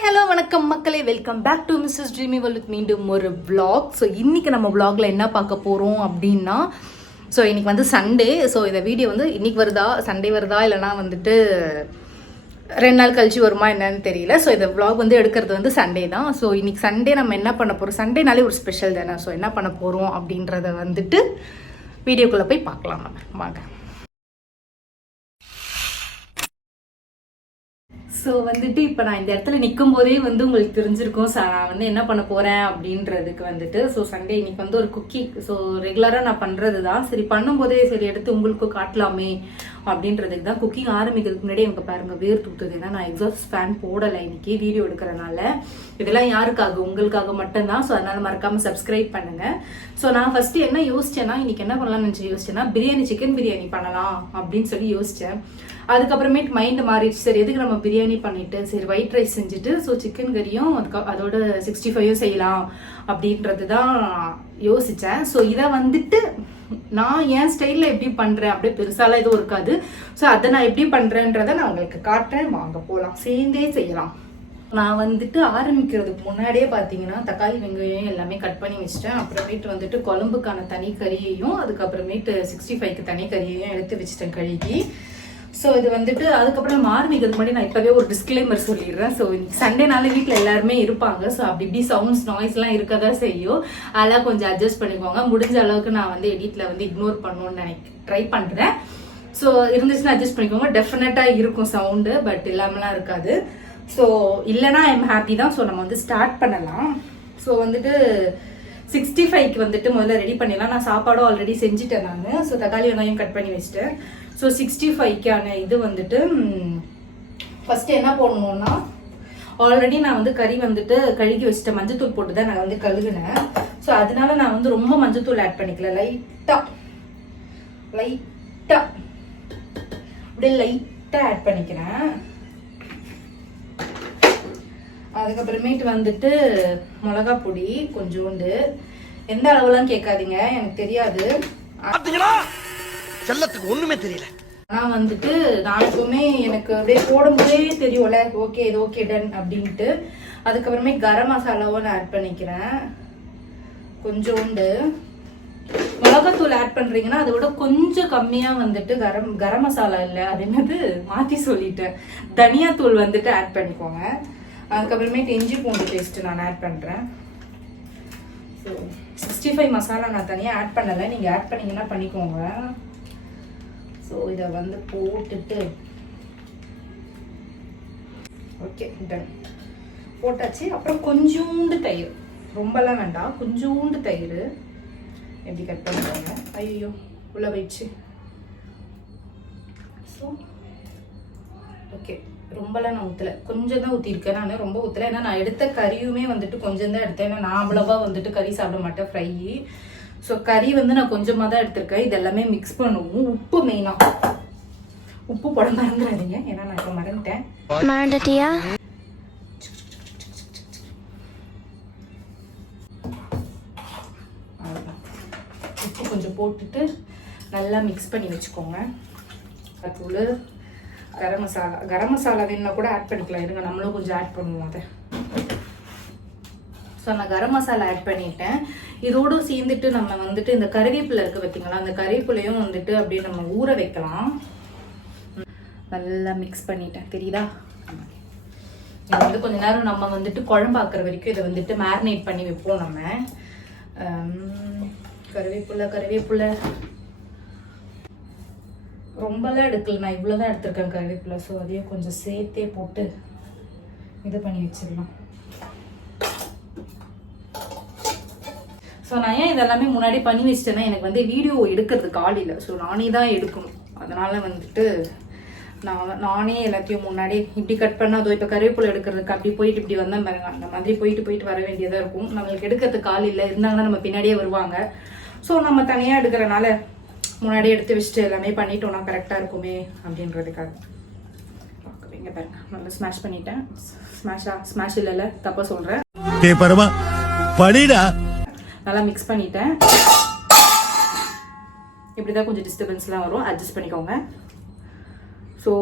Hi hello வணக்கம் மக்களே, welcome back to Mrs dreamy world. மீண்டும் ஒரு vlog. ஸோ இன்றைக்கி நம்ம vlogல என்ன பார்க்க போகிறோம் அப்படின்னா, ஸோ இன்றைக்கி வந்து சண்டே. ஸோ இந்த வீடியோ வந்து இன்றைக்கி வருதா, சண்டே வருதா, இல்லைனா வந்துட்டு 2 நாள் கழிச்சு வருமா என்னன்னு தெரியல. ஸோ இந்த vlog வந்து எடுக்கிறது வந்து சண்டே தான். ஸோ இன்றைக்கி சண்டே நம்ம என்ன பண்ண போகிறோம், சண்டேனாலே ஒரு ஸ்பெஷல் தானே. ஸோ என்ன பண்ண போகிறோம் அப்படின்றத வந்துட்டு வீடியோக்குள்ளே போய் பார்க்கலாம். நம்ம வாங்க. ஸோ வந்துட்டு இப்போ நான் இந்த இடத்துல நிற்கும் போதே வந்து உங்களுக்கு தெரிஞ்சிருக்கும் நான் வந்து என்ன பண்ண போகிறேன் அப்படின்றதுக்கு வந்துட்டு. ஸோ சண்டே இன்னைக்கு வந்து ஒரு குக்கிங். ஸோ ரெகுலராக நான் பண்ணுறது தான். சரி பண்ணும்போதே சரி எடுத்து உங்களுக்கு காட்டலாமே அப்படின்றதுக்கு தான். குக்கிங் ஆரம்பிக்கிறதுக்கு முன்னாடி எனக்கு பாருங்கள் வேர் தூத்துது. ஏன்னா நான் எக்ஸாஸ்ட் ஃபேன் போடலை இன்னைக்கு வீடியோ எடுக்கிறனால. இதெல்லாம் யாருக்காக, உங்களுக்காக மட்டும்தான். ஸோ அதனால் மறக்காமல் சப்ஸ்கிரைப் பண்ணுங்கள். ஸோ நான் ஃபஸ்ட்டு என்ன யோசிச்சேன்னா, இன்னைக்கு என்ன பண்ணலாம்னு நினச்சி யோசிச்சேன்னா, சிக்கன் பிரியாணி பண்ணலாம் அப்படின்னு சொல்லி யோசித்தேன். அதுக்கப்புறமேட்டு மைண்டு மாறிடுச்சு. சரி எதுக்கு நம்ம பிரியாணி பண்ணிட்டு சரி ஒயிட் ரைஸ் செஞ்சுட்டு ஸோ சிக்கன் கறியும் அதோட 65 செய்யலாம் அப்படின்றது தான் யோசித்தேன். ஸோ இதை வந்துட்டு நான் என் ஸ்டைலில் எப்படி பண்ணுறேன், அப்படியே பெருசாலாம் எதுவும் இருக்காது. ஸோ அதை நான் எப்படி பண்ணுறேன்றதை நான் உங்களுக்கு காட்டுறேன். வாங்க போகலாம், சேர்ந்தே செய்யலாம். நான் வந்துட்டு ஆரம்பிக்கிறதுக்கு முன்னாடியே பார்த்தீங்கன்னா தக்காளி வெங்காயம் எல்லாமே கட் பண்ணி வச்சிட்டேன். அப்புறமேட்டு வந்துட்டு குழம்புக்கான தனி கறியையும் அதுக்கப்புறமேட்டு 65க்கு தனி கறியையும் எடுத்து வச்சுட்டேன் கழுகி. ஸோ இது வந்துட்டு அதுக்கப்புறம் நம்ம ஆரம்பிக்கிறதுக்கு முன்னாடி நான் இப்போவே ஒரு டிஸ்க்ளைமர் சொல்லிடுறேன். ஸோ சண்டேனால வீட்டில் எல்லாருமே இருப்பாங்க. ஸோ அப்படி இப்படி சவுண்ட்ஸ் நாய்ஸ்லாம் இருக்க தான் செய்யும். அதெல்லாம் கொஞ்சம் அட்ஜஸ்ட் பண்ணிக்கோங்க. முடிஞ்ச அளவுக்கு நான் வந்து எடிட்டில் வந்து இக்னோர் பண்ணணும்னு ட்ரை பண்ணுறேன். ஸோ இருந்துச்சுன்னா அட்ஜஸ்ட் பண்ணிக்கோங்க. டெஃபினட்டாக இருக்கும் சவுண்டு, பட் இல்லாமலாம் இருக்காது. ஸோ இல்லைனா ஐ எம் ஹாப்பி தான். ஸோ நம்ம வந்து ஸ்டார்ட் பண்ணலாம். ஸோ வந்துட்டு 65க்கு வந்துட்டு முதல்ல ரெடி பண்ணிடலாம். நான் சாப்பாடும் ஆல்ரெடி செஞ்சுட்டேன் நான். ஸோ தக்காளி வெங்காயம் கட் பண்ணி வச்சுட்டேன். ஸோ 65க்கான இது வந்துட்டு ஃபஸ்ட்டு என்ன போடணும்னா, ஆல்ரெடி நான் வந்து கறி வந்துட்டு கழுகி வச்சுட்டேன். மஞ்சத்தூள் போட்டு தான் நான் வந்து கழுகுனேன். ஸோ அதனால நான் வந்து ரொம்ப மஞ்சத்தூள் ஆட் பண்ணிக்கல. லைட்டாக அப்படியே லைட்டாக ஆட் பண்ணிக்கிறேன். அதுக்கப்புறமேட்டு வந்துட்டு மிளகா பொடி கொஞ்சோண்டு. எந்த அளவுலாம் கேட்காதீங்க, எனக்கு தெரியாது. செல்லத்துக்கு ஒண்ணுமே தெரியல. நான் வந்துட்டு நான் எப்பவுமே எனக்கு அப்படியே போடும்போதே தெரியும்ல, ஓகே இது ஓகே டன் அப்படின்ட்டு. அதுக்கப்புறமே கரம் மசாலாவும் நான் ஆட் பண்ணிக்கிறேன் கொஞ்சோண்டு. மிளகாத்தூள் ஆட் பண்றீங்கன்னா அதை விட கொஞ்சம் கம்மியா வந்துட்டு கரம் மசாலா இல்லை, அது என்னது மாத்தி சொல்லிட்டேன், தனியாத்தூள் வந்துட்டு ஆட் பண்ணிக்கோங்க. அதுக்கப்புறமேட்டு இஞ்சி பூண்டு பேஸ்ட்டு நான் ஆட் பண்ணுறேன். ஸோ 65 மசாலா நான் தனியாக ஆட் பண்ணலை, நீங்கள் ஆட் பண்ணிங்கன்னா பண்ணிக்கோங்க. ஸோ இதை வந்து போட்டுட்டு ஓகே டன் போட்டாச்சு. அப்புறம் கொஞ்சோண்டு தயிர், ரொம்பலாம் வேண்டாம், கொஞ்சோண்டு தயிர் எப்படி கட் பண்ணுறாங்க. ஐயோ உள்ள போயிடுச்சு. ஸோ ஓகே ரொம்பலாம் நான் ஊற்றலை, கொஞ்சம் தான் ஊற்றிருக்கேன். நான் ரொம்ப ஊற்றலை, ஏன்னா நான் எடுத்த கறியுமே வந்துட்டு கொஞ்சம் தான் எடுத்தேன். ஏன்னா நான் அவ்வளோவா வந்துட்டு கறி சாப்பிட மாட்டேன் ஃப்ரை. ஸோ கறி வந்து நான் கொஞ்சமாக தான் எடுத்திருக்கேன். இது எல்லாமே மிக்ஸ் பண்ணுவோம். உப்பு மெயினாக, உப்பு போட மறந்துடாதீங்க, ஏன்னா நான் இப்போ மறந்துட்டேன். உப்பு கொஞ்சம் போட்டுட்டு நல்லா மிக்ஸ் பண்ணி வச்சுக்கோங்க. தூள் கரம் மசாலா வேணுன்னா கூட ஆட் பண்ணிக்கலாம். இருங்க நம்மளும் கொஞ்சம் ஆட் பண்ணுவோம் அதை. ஸோ நான் கரம் மசாலா ஆட் பண்ணிட்டேன். இதோடு சேர்ந்துட்டு நம்ம வந்துட்டு இந்த கறிவேப்பிலை இருக்குது பார்த்தீங்களா, அந்த கறிவேப்பிலையும் வந்துட்டு அப்படியே நம்ம ஊற வைக்கலாம். நல்லா மிக்ஸ் பண்ணிட்டேன், தெரியுதா. இது வந்து கொஞ்ச நேரம் நம்ம வந்துட்டு குழம்பாக்குற வரைக்கும் இதை வந்துட்டு மேரினேட் பண்ணி வைப்போம். நம்ம கறிவேப்பிலை ரொம்பலாம் எடுக்கல, நான் இவ்வளோதான் எடுத்திருக்கேன் கறிவேப்பிலை. ஸோ அதையும் கொஞ்சம் சேர்த்தே போட்டு இது பண்ணி வச்சிடலாம். ஸோ நான் ஏன் இதெல்லாமே முன்னாடி பண்ணி வச்சிட்டேன்னா, எனக்கு வந்து வீடியோ எடுக்கிறதுக்கு ஆள் இல்லை. ஸோ நானே தான் எடுக்கணும். அதனால் வந்துட்டு நானே எல்லாத்தையும் முன்னாடி இப்படி கட் பண்ணால் அதோ இப்போ கறிவேப்பிலை எடுக்கிறதுக்கு அப்படி போயிட்டு இப்படி வந்தால் பாருங்க, அந்த மாதிரி போயிட்டு வர வேண்டியதாக இருக்கும். நம்மளுக்கு எடுக்கிறதுக்கு ஆள் இல்லை, இருந்தாங்கன்னா நம்ம பின்னாடியே வருவாங்க. ஸோ நம்ம தனியாக எடுக்கிறனால முன்னாடியே எடுத்து வச்சுட்டு எல்லாமே பண்ணிட்டோம்னா கரெக்டாக இருக்குமே அப்படின்றதுக்காக. இங்கே பாருங்க நல்லா ஸ்மாஷ் பண்ணிட்டேன். ஸ்மாஷ் இல்லைல்ல, தப்பாக சொல்கிறேன். நல்லா மிக்ஸ் பண்ணிட்டேன். இப்படி தான் கொஞ்சம் டிஸ்டர்பன்ஸ்லாம் வரும், அட்ஜஸ்ட் பண்ணிக்கோங்க. ஸோ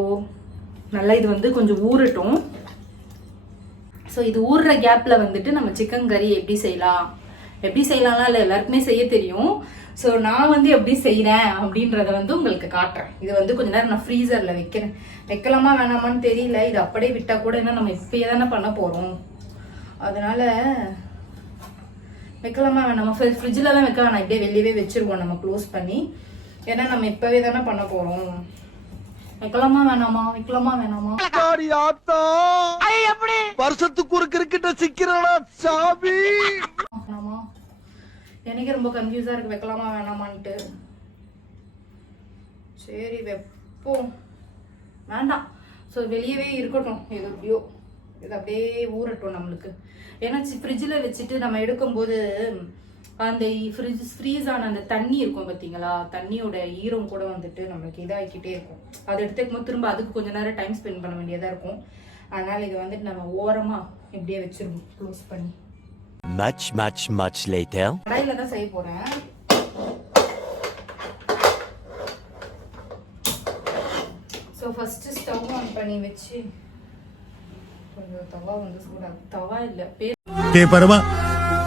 நல்லா இது வந்து கொஞ்சம் ஊறட்டும். ஸோ இது ஊறுற கேப்பில் வந்துட்டு நம்ம சிக்கன் கறி எப்படி செய்யலாம்லாம் இல்லை, எல்லாருக்குமே செய்ய தெரியும். ஸோ நான் வந்து எப்படி செய்கிறேன் அப்படின்றத வந்து உங்களுக்கு காட்டுறேன். இது வந்து கொஞ்ச நேரம் நான் ஃப்ரீசரில் வைக்கலாமா வேணாமான்னு தெரியல. இது அப்படியே விட்டால் கூட என்ன நம்ம இப்பயே தானே பண்ண போகிறோம், அதனால வைக்கலாமா வேணாமா, ஃப்ரிட்ஜிலலாம் வைக்க வேணாம், இப்படியே வெளியவே வச்சிருவோம் நம்ம க்ளோஸ் பண்ணி. ஏன்னா நம்ம இப்போவே தானே பண்ண போகிறோம். வைக்கலாமா வேணாமா வருஷத்துக்கு ஒரு கிரிக்கெட்ட சிக்கிறனா சாமி. எனக்கு ரொம்ப கன்ஃபியூஸா இருக்கு வைக்கலாமா வேணாமான்ட்டு. சரி வைப்போம், வேண்டாம். ஸோ வெளியவே இருக்கட்டும், இது எப்படியோ இது அப்படியே ஊறட்டும் நம்மளுக்கு. ஏன்னா ஃப்ரிட்ஜில் வச்சுட்டு நம்ம எடுக்கும்போது அந்த ஃப்ரீஸ் ஆன அந்த தண்ணி இருக்கும் பார்த்தீங்களா, தண்ணியோட ஈரம் கூட வந்துட்டு நம்மளுக்கு இதாகிக்கிட்டே இருக்கும். அதை எடுத்துக்கும் திரும்ப அதுக்கு கொஞ்சம் நேரம் டைம் ஸ்பெண்ட் பண்ண வேண்டியதாக இருக்கும். அதனால இதை வந்துட்டு நம்ம ஓரமாக இப்படியே வச்சிருவோம் க்ளோஸ் பண்ணி. Much later. கடாயில தான் செய்ய போறேன். ஸோ ஃபர்ஸ்ட் ஸ்டவ் ஆன் பண்ணி வச்சு கொஞ்சம் தவா வந்து சூடாகும். தவா இல்லை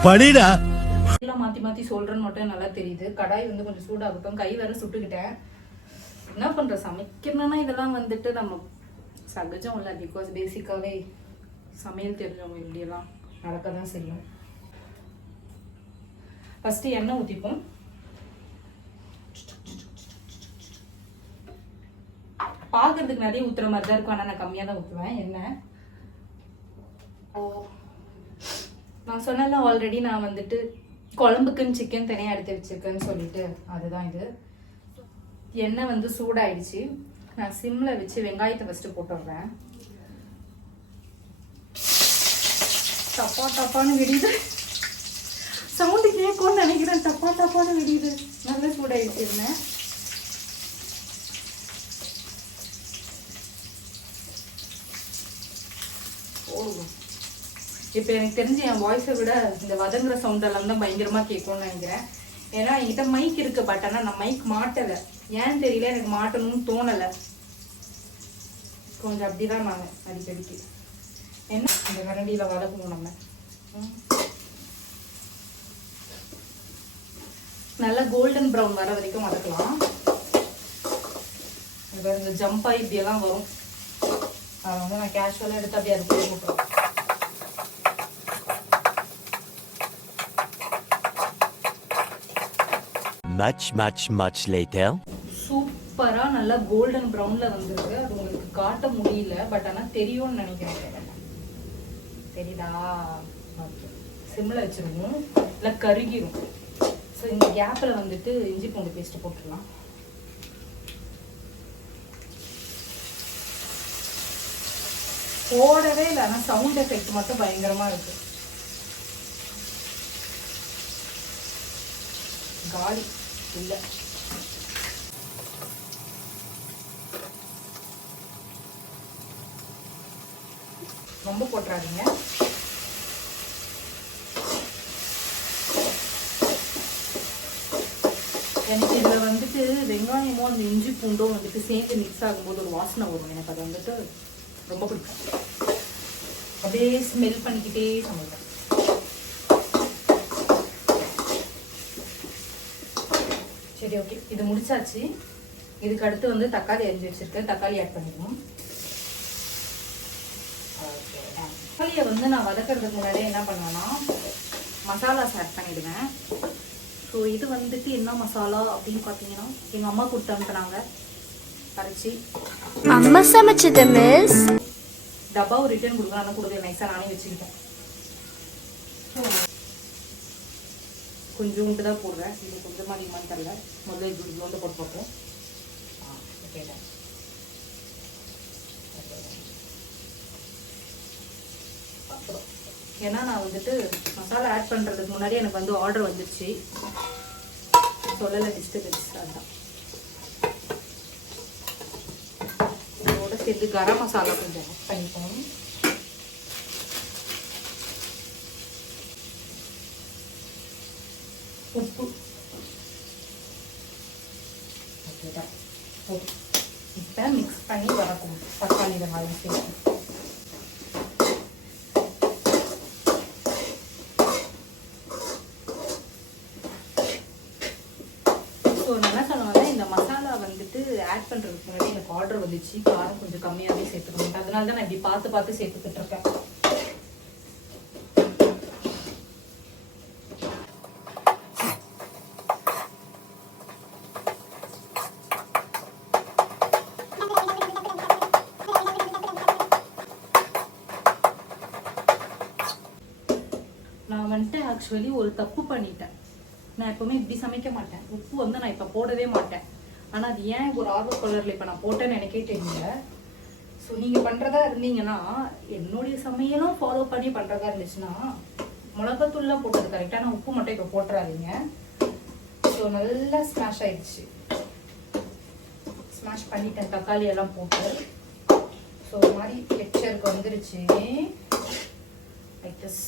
படிடா எல்லாம் மாத்தி சொல்றேன்னு மட்டும் நல்லா தெரியுது. கடாய் வந்து கொஞ்சம் சூடாகட்டும். கை வேற சுட்டுக்கிட்டேன். என்ன பண்ற, சமைக்கணும்னா இதெல்லாம் வந்துட்டு நம்ம சகஜம் இல்லை. பிகாஸ் பேசிக்காவே சமையல் தெரிஞ்சவங்க இப்படியெல்லாம் நடக்க தான் செய்யும். ஃபர்ஸ்ட் எண்ணெய் ஊற்றிப்போம். பார்க்கறதுக்கு நிறைய ஊற்றுற மாதிரி தான் இருக்கும், ஆனால் நான் கம்மியாக தான் ஊற்றுவேன் எண்ணெய். நான் சொன்னல ஆல்ரெடி நான் வந்துட்டு குழம்புக்குன்னு சிக்கன் தனியாக எடுத்து வச்சிருக்கேன்னு சொல்லிட்டு, அதுதான் இது. எண்ணெய் வந்து சூடாயிடுச்சு. நான் சிம்மில் வச்சு வெங்காயத்தை ஃபஸ்ட்டு போட்டுடுறேன். டப்பான்னு விடியுது, சவுண்டு கேட்கும்னு நினைக்கிறேன். டப்பான்னு விடியுது. நல்லா சூடாயிடுச்சு எண்ணெய். இப்போ எனக்கு தெரிஞ்சு என் வாய்ஸை விட இந்த வதங்குற சவுண்டெல்லாம் தான் பயங்கரமாக கேட்கும்னு நினைக்கிறேன். ஏன்னா என்கிட்ட மைக் இருக்கு, பட் ஆனால் நான் மைக் மாட்டலை. ஏன்னு தெரியல, எனக்கு மாட்டணும்னு தோணலை. கொஞ்சம் அப்படிதான் நான் அடிக்கடிக்கு என்ன இந்த கரண்டியில் வதக்கணும். நம்ம நல்லா கோல்டன் ப்ரௌன் வர வரைக்கும் வதக்கலாம். இந்த ஜம்பாய் இப்படியெல்லாம் வரும், அதை வந்து நான் கேஷுவலாக எடுத்து அப்படியே அது போய் போட்டுருவேன். Much later. சூப்பரா நல்லா கோல்டன் ப்ரௌன்ல வந்திருக்கு. அது உங்களுக்கு காட்ட முடியல, பட் ஆனா தெரியும்னு நினைக்கிறேன். தெரியுதா? சிம்ல வச்சிருவோம், இல்லை கருகிரும். ஸோ இந்த கேப்பில் வந்துட்டு இஞ்சி பூண்டு பேஸ்ட் போட்டுடலாம். போடவே இல்லை, ஆனால் சவுண்ட் எஃபெக்ட் மட்டும் பயங்கரமா இருக்கு. காலி இல்லை, ரொம்ப போட்டுறாதீங்க. எனக்கு இதில் வந்துட்டு வெங்காயமும் அந்த இஞ்சி பூண்டும் வந்துட்டு சேர்ந்து மிக்ஸ் ஆகும்போது ஒரு வாசனை வரும். எனக்கு அது வந்துட்டு ரொம்ப பிடிக்கும். அப்படியே ஸ்மெல் பண்ணிக்கிட்டே சமைப்பேன். சரி, ஓகே, இது முடிச்சாச்சு. இதுக்கு அடுத்து வந்து தக்காளி அரிஞ்சு வச்சிருக்கேன். தக்காளி ஆட் பண்ணிடுவோம். தக்காளியை வந்து நான் வதக்கிறதுக்கு முன்னாடியே என்ன பண்ணுவேன்னா மசாலாஸ் ஆட் பண்ணிடுவேன். ஸோ இது வந்துட்டு என்ன மசாலா அப்படின்னு பார்த்தீங்கன்னா எங்கள் அம்மா கொடுத்து அனுப்புனாங்க அரைச்சி. அம்மா சமைச்சது மிஸ். டப்பாவை ரிட்டர்ன் கொடுக்கலாம், ஆனால் கொடுக்கல, நைஸாக நானே வச்சுக்கிட்டேன். கொஞ்சோண்டு தான் போடுறேன். இது கொஞ்சமாக அதிகமாக தரல. முதல்ல இவ்வளோண்டு போட்டு போட்டோம். கேட்டேன். அப்புறம் ஏன்னா நான் வந்துட்டு மசாலா ஆட் பண்ணுறதுக்கு முன்னாடி எனக்கு வந்து ஆர்டர் வந்துடுச்சு, சொல்லலை, டிஸ்டர்பன்ஸ். அதுதான் இதோட சேர்த்து கரம் மசாலா கொஞ்சம் ஆட் பண்ணிப்போம். உப்பு ஓகேதான். இப்போ மிக்ஸ் பண்ணி வதக்கும் தக்காளி வெங்காயம் சேர்த்து. வந்துட்டு ஆட் பண்ணுறதுக்கு முன்னாடி எனக்கு ஆர்டர் வந்துச்சு, காரம் கொஞ்சம் கம்மியாகவே சேர்த்துக்கணும். அதனால தான் நான் இப்படி பார்த்து பார்த்து சேர்த்துக்கிட்டு இருக்கேன். நான் வந்துட்டு ஆக்சுவலி ஒரு தப்பு பண்ணிட்டேன். நான் எப்பவுமே இப்படி சமைக்க மாட்டேன். உப்பு வந்து நான் இப்போ போடவே மாட்டேன். ஆனால் அது ஏன் ஒரு ஆர்வ கலரில் இப்போ நான் போட்டேன்னு எனக்கே தெரியல. ஸோ நீங்கள் பண்ணுறதா இருந்தீங்கன்னா, என்னுடைய சமையலும் ஃபாலோ பண்ணி பண்ணுறதா இருந்துச்சுன்னா, மிளகாத்தூள்லாம் போட்டது கரெக்டாக, நான் உப்பு மட்டும் இப்போ போட்டுறாதீங்க. ஸோ நல்லா ஸ்மாஷ் ஆயிடுச்சு. ஸ்மாஷ் பண்ணிட்டேன் தக்காளி எல்லாம் போட்டு. ஸோ ஒரு மாதிரி டெக்ஸ்சருக்கு வந்துருச்சு. Like this.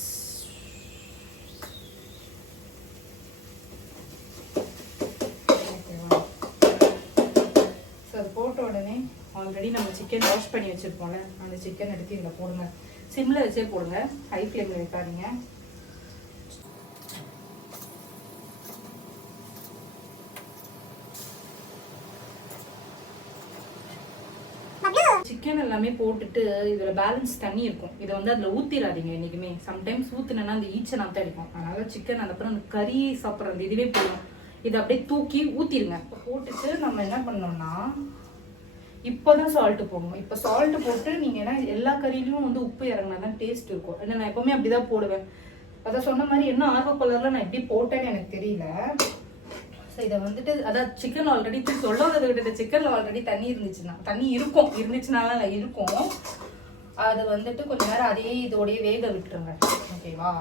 ஆல்ரெடி நம்ம சிக்கன் வாஷ் பண்ணி வச்சிருப்போம்ல, அந்த சிக்கன் எடுத்து இதில் போடுங்க. சிம்மில் வச்சே போடுங்க, ஹை ஃப்ளேமில் வைக்காதீங்க. சிக்கன் எல்லாமே போட்டுட்டு இதில் பேலன்ஸ் தண்ணி இருக்கும், இதை வந்து அதில் ஊற்றிடாதீங்க என்றைக்குமே. சம்டைம்ஸ் ஊற்றினா அந்த ஈச்சை நாற்றம் அடிக்கும். அதனால சிக்கன் அப்புறம் அந்த கறி சாப்பிட்ற அந்த இதுவே போடும். இதை அப்படியே தூக்கி ஊற்றிடுங்க. போட்டுட்டு நம்ம என்ன பண்ணோம்னா, இப்போதான் சால்ட்டு போடணும். இப்போ சால்ட்டு போட்டு நீங்கள் ஏன்னா எல்லா கறியிலையும் வந்து உப்பு இறங்கினா தான் டேஸ்ட் இருக்கும். ஏன்னா நான் எப்பவுமே அப்படிதான் போடுவேன். அதை சொன்ன மாதிரி என்ன ஆர்வ கலரில் நான் எப்படி போட்டேன்னு எனக்கு தெரியல. ஸோ இதை வந்துட்டு அதான் சிக்கன் ஆல்ரெடி சொல்லாததை விட்டு சிக்கனில் ஆல்ரெடி தண்ணி இருந்துச்சுனால இருக்கும். அது வந்துட்டு கொஞ்ச நேரம் அதே இதோடய வேக விட்டுருங்க. ஓகேவா?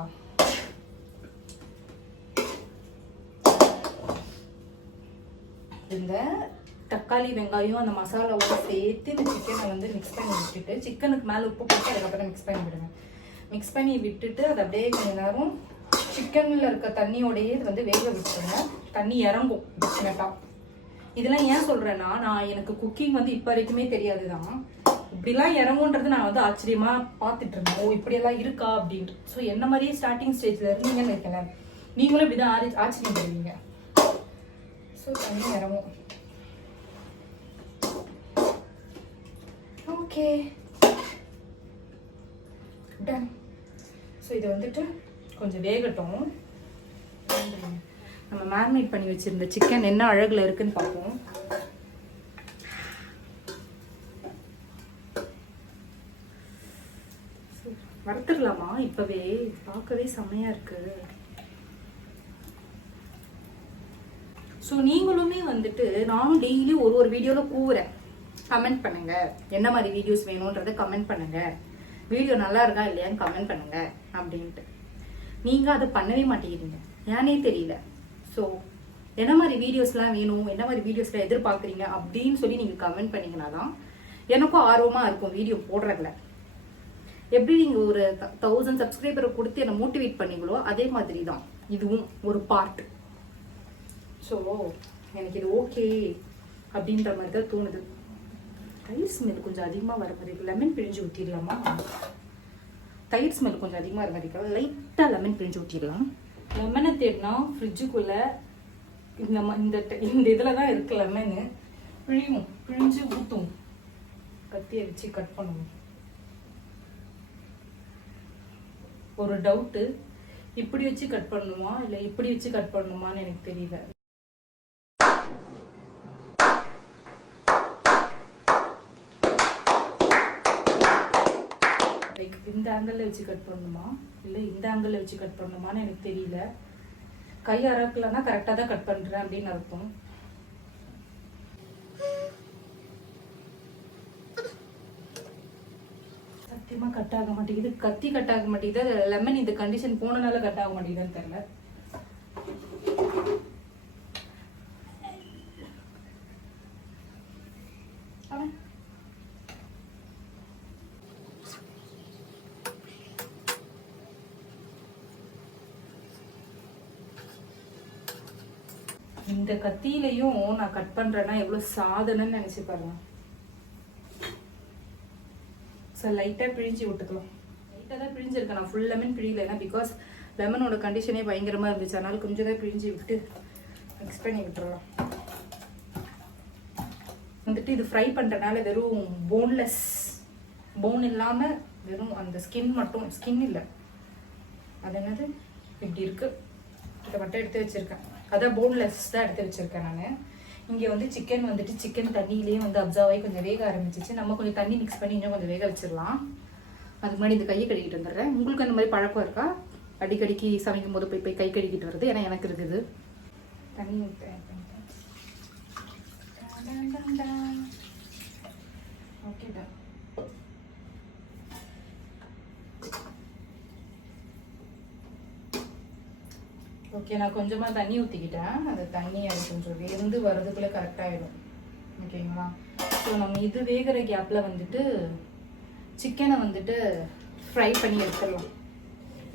இந்த தக்காளி வெங்காயம் அந்த மசாலாவோட சேர்த்து இந்த சிக்கனை வந்து மிக்ஸ் பண்ணி விட்டுட்டு, சிக்கனுக்கு மேலே உப்பு போட்டு அதுக்கப்புறம் மிக்ஸ் பண்ணி விடுங்க. மிக்ஸ் பண்ணி விட்டுட்டு அதை அப்படியே கொஞ்சம் நேரம் சிக்கனில் இருக்க தண்ணியோடையே இது வந்து வேக விட்டுருங்க. தண்ணி இறங்கும் டெஃபினட்டாக. இதெல்லாம் ஏன் சொல்கிறேன்னா, நான் எனக்கு குக்கிங் வந்து இப்போ வரைக்குமே தெரியாது தான். இப்படிலாம் இறங்குன்றது நான் வந்து ஆச்சரியமாக பார்த்துட்டு இருந்தேன். ஓ இப்படியெல்லாம் இருக்கா அப்படின்ட்டு. ஸோ என்ன மாதிரியே ஸ்டார்டிங் ஸ்டேஜில் இருந்தீங்கன்னு வைக்கல, நீங்களும் இப்படி தான் ஆச்சரியம் பண்ணுவீங்க. ஸோ தண்ணி இறங்கும். Okay done. ஸோ இதை வந்துட்டு கொஞ்சம் வேகட்டும். நம்ம மேரினேட் பண்ணி வச்சுருந்த சிக்கன் என்ன அழகில் இருக்குன்னு பார்ப்போம். வறுத்துடலாமா? இப்போவே பார்க்கவே செம்மையாக இருக்குது. ஸோ நீங்களுமே வந்துட்டு, நானும் டெய்லி ஒரு வீடியோவில் கூவுறேன். கமெண்ட் பண்ணுங்க, என்ன மாதிரி வீடியோஸ் வேணும்ன்றதை கமெண்ட் பண்ணுங்க, வீடியோ நல்லா இருக்கா இல்லையான்னு கமெண்ட் பண்ணுங்க அப்படின்ட்டு. நீங்கள் அதை பண்ணவே மாட்டேங்கிறீங்க, ஏன்னே தெரியல. ஸோ என்ன மாதிரி வீடியோஸ்லாம் வேணும், என்ன மாதிரி வீடியோஸ்லாம் எதிர்பார்க்குறீங்க அப்படின்னு சொல்லி நீங்கள் கமெண்ட் பண்ணிங்கன்னா தான் எனக்கும் ஆர்வமாக இருக்கும் வீடியோ போடுறதுல. எப்படி நீங்கள் ஒரு 1000 சப்ஸ்கிரைபரை கொடுத்து என்னை மோட்டிவேட் பண்ணீங்களோ அதே மாதிரி தான் இதுவும் ஒரு பார்ட். ஸோ எனக்கு இது ஓகே அப்படின்ற மாதிரி தான் தோணுது. தயிர் ஸ்மெல் கொஞ்சம் அதிகமாக வர மாதிரி இருக்கு. லெமன் பிழிஞ்சு ஊற்றிடலாமா? தயிர் ஸ்மெல் கொஞ்சம் அதிகமாக வர மாதிரி இருக்கா? லைட்டாக லெமன் பிழிஞ்சு ஊற்றிடலாம். லெமனை தேடினா ஃப்ரிட்ஜுக்குள்ளே இந்த இதில் தான் இருக்குது லெமனு. பிழிஞ்சு ஊற்றும். கத்தியை வச்சு கட் பண்ணுவோம். ஒரு டவுட்டு, இப்படி வச்சு கட் பண்ணணுமா இல்லை இப்படி வச்சு கட் பண்ணணுமான்னு எனக்கு தெரியல. லைக் இந்த ஆங்கிளில் வச்சு கட் பண்ணணுமா இல்லை இந்த ஆங்கிளில் வச்சு கட் பண்ணணுமான்னு எனக்கு தெரியல. கை அறக்கலன்னா கரெக்டாக தான் கட் பண்ணுறேன் அப்படின்னு அர்த்தம். சத்தியமாக கட் ஆக மாட்டேங்குது. கத்தி கட் ஆக மாட்டேங்குது. லெமன் இந்த கண்டிஷன் போனனால கட் ஆக மாட்டேங்குதுன்னு தெரியல. இந்த கத்தியிலையும் நான் கட் பண்றேன்னா எவ்வளவு சாதனைன்னு நினைச்சு பாருங்க. லைட்டா பிழிஞ்சு விட்டுக்கலாம். லைட்டா தான் பிழிஞ்சிருக்கேன், நான் ஃபுல் லெமன் பிழியல. ஏன்னா பிகாஸ் லெமனோட கண்டிஷனே பயங்கரமா இருந்துச்சு, அதனால கொஞ்சம் தான் பிழிஞ்சு விட்டு மிக்ஸ் பண்ணி விட்டுறலாம். வந்துட்டு இது ஃப்ரை பண்ணுறதுனால வெறும் போன் இல்லாமல் வெறும் அந்த ஸ்கின் மட்டும், ஸ்கின் இல்லை அது என்னது இப்படி இருக்குது, இதை மட்டும் எடுத்து வச்சுருக்கேன். அதான் போன்லெஸ் தான் எடுத்து வச்சுருக்கேன் நான். இங்கே வந்து சிக்கன் வந்துட்டு சிக்கன் தண்ணியிலேயே வந்து அப்சர்வ் ஆகி கொஞ்சம் வேக ஆரம்பிச்சிச்சு. நம்ம கொஞ்சம் தண்ணி மிக்ஸ் பண்ணி இன்னும் கொஞ்சம் வேக வச்சிடலாம். அதுக்கு முன்னாடி இந்த கையை கழுவிட்டு வந்துடுறேன். உங்களுக்கு அந்த மாதிரி பழக்கம் இருக்கா? அடிக்கடிக்கு சமைக்கும் போது போய் கை கழுவிட்டு வருது? ஏன்னா எனக்கு இருக்குது. தண்ணி ஓகேடா. ஓகே, நான் கொஞ்சமாக தண்ணி ஊற்றிக்கிட்டேன். அந்த தண்ணி அது கொஞ்சம் வெந்து வர்றதுக்குள்ளே கரெக்டாகிடும். ஓகேங்களா? ஸோ நம்ம இது வேகிற கேப்பில் வந்துட்டு சிக்கனை வந்துட்டு ஃப்ரை பண்ணி எடுத்துடலாம்.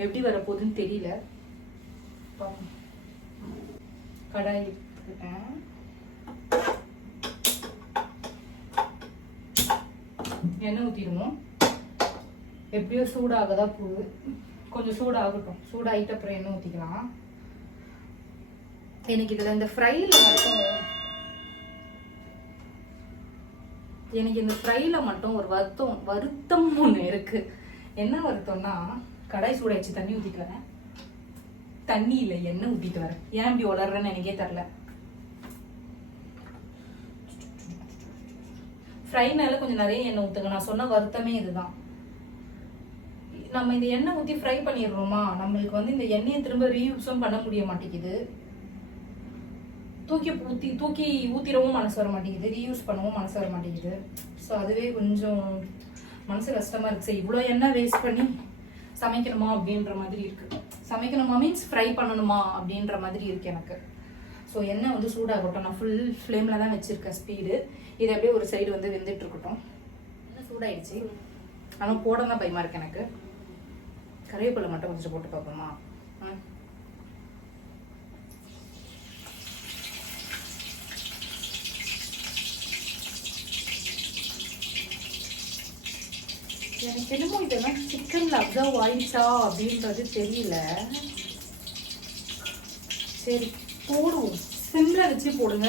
எப்படி வரப்போகுதுன்னு தெரியல. கடாய் எடுத்துக்கிட்டேன். எண்ணெய் ஊற்றிடுவோம். எப்படியோ சூடாகதான் போகுது. கொஞ்சம் சூடாகட்டும். சூடாகிட்டு அப்புறம் எண்ணெய் ஊற்றிக்கலாம். எனக்கு இதில் இந்த ஃப்ரையில் மட்டும் ஒரு வருத்தம் ஒன்று இருக்கு. என்ன வருத்தம்னா, கடாய் சூடாயிடுச்சு, தண்ணி ஊற்றிட்டு வரேன். தண்ணி இல்லை, எண்ணெய் ஊற்றிட்டு வரேன். ஏன் இப்படி வளர்றேன்னு எனக்கே தெரில. ஃப்ரைனால கொஞ்சம் நிறைய எண்ணெய் ஊற்றுங்க. நான் சொன்ன வருத்தமே இதுதான். நம்ம இந்த எண்ணெய் ஊற்றி ஃப்ரை பண்ணிடுறோமா, நம்மளுக்கு வந்து இந்த எண்ணெயை திரும்ப ரீயூஸும் பண்ண முடிய மாட்டேங்குது. தூக்கி ஊற்றிடவும் மனசு வர மாட்டேங்குது, ரீயூஸ் பண்ணவும் மனசு வர மாட்டேங்குது. ஸோ அதுவே கொஞ்சம் மனசு கஷ்டமாக இருக்குது. சரி, இவ்வளோ எண்ணெய் வேஸ்ட் பண்ணி சமைக்கணுமா அப்படின்ற மாதிரி இருக்குது. சமைக்கணுமா மீன்ஸ் ஃப்ரை பண்ணணுமா அப்படின்ற மாதிரி இருக்குது எனக்கு. ஸோ எண்ணெய் வந்து சூடாகட்டும். நான் ஃபுல் ஃப்ளேமில் தான் வச்சுருக்கேன் ஸ்பீடு. இது அப்படியே ஒரு சைடு வந்து வெந்துட்டு இருக்கட்டும். எண்ணெய் சூடாயிடுச்சு, ஆனால் போடலாம் பயமாக இருக்குது எனக்கு. கறிவேப்பிலை மட்டும் கொஞ்சம் போட்டு பார்ப்போமா? எனக்கு என்னமோ இதெல்லாம் சிக்கன்ல அப்சர்வ் ஆயிடுச்சா அப்படின்றது தெரியல. சரி, போடுவோம். சிம்ல வச்சு போடுங்க.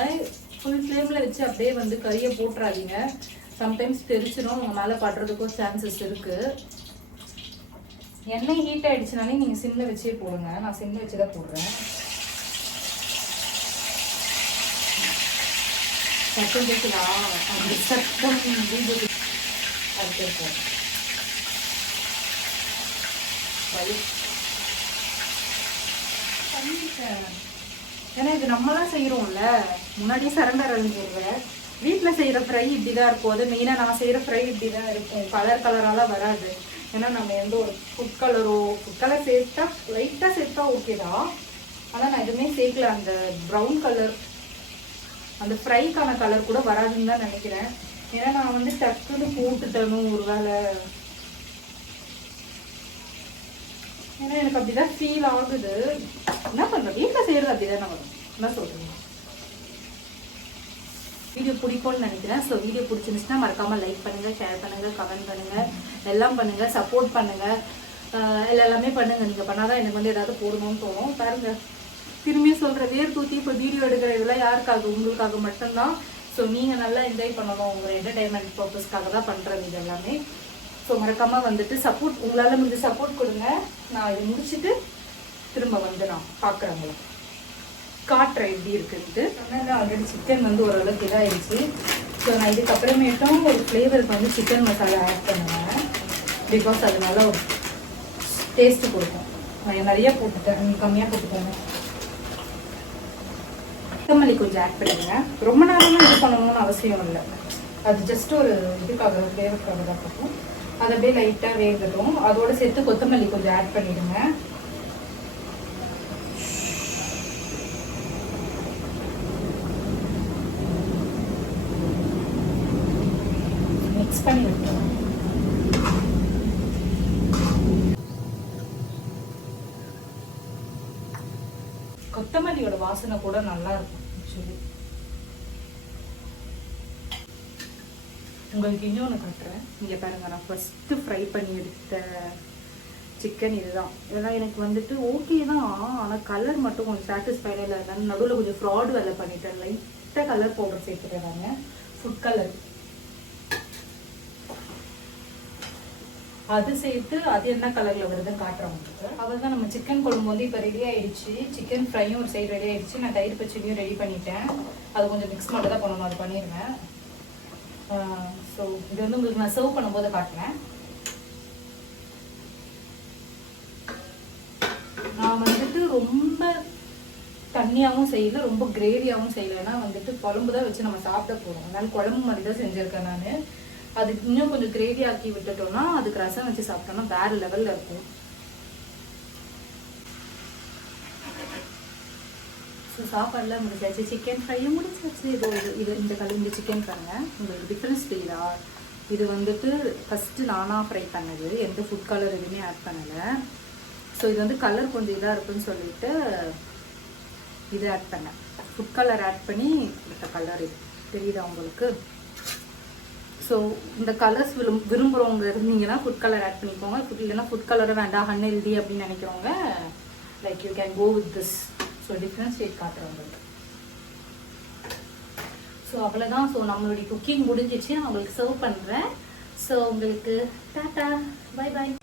ஃபுல் ஃப்ளேம்ல வச்சு அப்படியே வந்து கறியை போட்டுறாதீங்க. சம்டைம்ஸ் தெரிச்சிடும், உங்க மேலே படுறதுக்கும் சான்சஸ் இருக்கு. எண்ணெய் ஹீட் ஆயிடுச்சுனாலே நீங்க சிம்ல வச்சே போடுங்க. நான் சிம்ல வச்சு தான் போடுறேன். சத்தம் கேட்குதா? அந்த சத்தம் அது கேட்கும். ஏன்னா இது நம்மளாம் செய்யறோம்ல, முன்னாடியே சரண்டர் அழிஞ்சிருவேன். வீட்டில் செய்யற ஃப்ரை இப்படிதான் இருக்கும். அது மெயினா நான் செய்யற ஃப்ரை இப்படிதான் இருக்கும். கலரால வராது. ஏன்னா நம்ம எந்த ஒரு ஃபுட் கலர் சேர்த்தா லைட்டா சேர்த்தா ஓகேதான். ஆனா நான் எதுவுமே சேர்க்கல. அந்த ப்ரௌன் கலர், அந்த ஃப்ரைக்கான கலர் கூட வராதுன்னு தான் நினைக்கிறேன். ஏன்னா நான் வந்து டக்குன்னு போட்டுட்டணும் ஒரு வேலை. ஏன்னா எனக்கு அப்படிதான் ஃபீல் ஆகுது. என்ன பண்றேன், வீட்டில் செய்யறது அப்படிதான் வரும். என்ன சொல்றீங்க? வீடியோ பிடிக்கும்னு நினைக்கிறேன். ஸோ வீடியோ பிடிச்சிருந்துச்சுன்னா மறக்காம லைக் பண்ணுங்க, ஷேர் பண்ணுங்க, கமெண்ட் பண்ணுங்க, எல்லாம் பண்ணுங்க, சப்போர்ட் பண்ணுங்க. எல்லாமே பண்ணுங்க. நீங்க பண்ணாதான் எனக்கு வந்து ஏதாவது போடணும்னு தோணும். பாருங்க, திரும்பி சொல்ற வேர் தூத்தி இப்போ வீடியோ எடுக்கிற இதெல்லாம் யாருக்காக? உங்களுக்காக மட்டும்தான். ஸோ நீங்க நல்லா என்ஜாய் பண்ணணும். உங்க என்டர்டைன்மெண்ட் பர்பஸ்க்காக தான் பண்றது இது எல்லாமே. ஸோ மறக்காம வந்துட்டு சப்போர்ட், உங்களால் முடிஞ்ச சப்போர்ட் கொடுங்க. நான் இது முடிச்சுட்டு திரும்ப வந்து நான் பார்க்குறேன், காட்டுறேன் எப்படி இருக்குன்ட்டு. ஆனால் ஆல்ரெடி சிக்கன் வந்து ஓரளவுக்கு இதாகிடுச்சு. ஸோ நான் இதுக்கப்புறமேட்டும் ஒரு ஃப்ளேவருக்கு வந்து சிக்கன் மசாலா ஆட் பண்ணுவேன். பிகாஸ் அது நல்லா ஒரு டேஸ்ட்டு கொடுக்கும். நான் நிறைய போட்டுட்டேன், நீங்கள் கம்மியாக போட்டுக்கோங்க. கொத்தமல்லி கொஞ்சம் ஆட் பண்ணிடுங்க. ரொம்ப நேரமாக இது பண்ணணும்னு அவசியம் இல்லை. அது ஜஸ்ட் ஒரு இதுக்காக, ஃப்ளேவருக்காக தான் போகும். அதை அப்படியே லைட்டாக வேகட்டும். அதோட சேர்த்து கொத்தமல்லி கொஞ்சம் ஆட் பண்ணிடுங்க. மிக்ஸ் பண்ணி விட்டுருவோம். கொத்தமல்லியோட வாசனை கூட நல்லா இருக்கும் ஆக்சுவலி. உங்களுக்கு இன்னொன்று காட்டுறேன். இங்கே பாருங்க, நான் ஃபஸ்ட்டு ஃப்ரை பண்ணி எடுத்த சிக்கன் இதுதான். இதெல்லாம் எனக்கு வந்துட்டு ஓகே தான். ஆனால் கலர் மட்டும் கொஞ்சம் சாட்டிஸ்ஃபைடாக இல்லை. நடுவில் கொஞ்சம் ஃப்ராட் வேலை பண்ணிட்டேன். லைட்டாக கலர் பவுடர் சேர்த்துக்கிறாங்க. ஃபுட் கலர் அது சேர்த்து அது என்ன கலர்ல வருதுன்னு காட்டுறோம் உங்களுக்கு. அவ்வளோதான், நம்ம சிக்கன் குழம்பு வந்து இப்போ ரெடி ஆயிடுச்சு. சிக்கன் ஃப்ரையும் ஒரு சைடு ரெடி ஆயிடுச்சு. நான் தயிர் பச்சடியும் ரெடி பண்ணிட்டேன். அது கொஞ்சம் மிக்ஸ் மட்டும் தான் பண்ணணும், அது பண்ணிடுவேன். ஸோ இது வந்து உங்களுக்கு நான் சர்வ் பண்ணும்போது காட்டுறேன். நான் வந்துட்டு ரொம்ப தண்ணியாகவும் செய்யல, ரொம்ப கிரேவியாகவும் செய்யலைன்னா வந்துட்டு குழம்பு தான் வச்சு நம்ம சாப்பிட போகிறோம். அதனால குழம்பு மாதிரி தான் செஞ்சுருக்கேன் நான். அதுக்கு இன்னும் கொஞ்சம் கிரேவி ஆக்கி விட்டுட்டோம்னா அதுக்கு ரசம் வச்சு சாப்பிட்டோம்னா வேற லெவல்ல இருக்கும். ஸோ சாப்பாடுலாம் முடிச்சாச்சு, சிக்கன் ஃப்ரையும் முடிச்சாச்சு. இது இந்த சிக்கன் பாருங்க, உங்களுக்கு டிஃப்ரென்ஸ் தெரியுதா? இது வந்துட்டு ஃபஸ்ட்டு நானாக ஃப்ரை பண்ணது, எந்த ஃபுட் கலர் எதுவுமே ஆட் பண்ணலை. ஸோ இது வந்து கலர் கொஞ்சம் இதாக இருக்குன்னு சொல்லிட்டு இது ஆட் பண்ணேன். ஃபுட் கலர் ஆட் பண்ணி இந்த கலர் இது தெரியுதா உங்களுக்கு? ஸோ இந்த கலர்ஸ் விரும்புகிறவங்க இருந்தீங்கன்னா ஃபுட் கலர் ஆட் பண்ணிக்கோங்க. இல்லைன்னா ஃபுட் கலரை வேண்டாம், அன்ஹெல்தி அப்படின்னு நினைக்கிறவங்க like you can go with this. So differentiate காட்டுறவங்களுக்கு. ஸோ அவ்வளோதான். ஸோ நம்மளுடைய குக்கிங் முடிஞ்சிச்சு, நான் உங்களுக்கு சர்வ் பண்ணுறேன். ஸோ உங்களுக்கு டாட்டா, பை பாய்.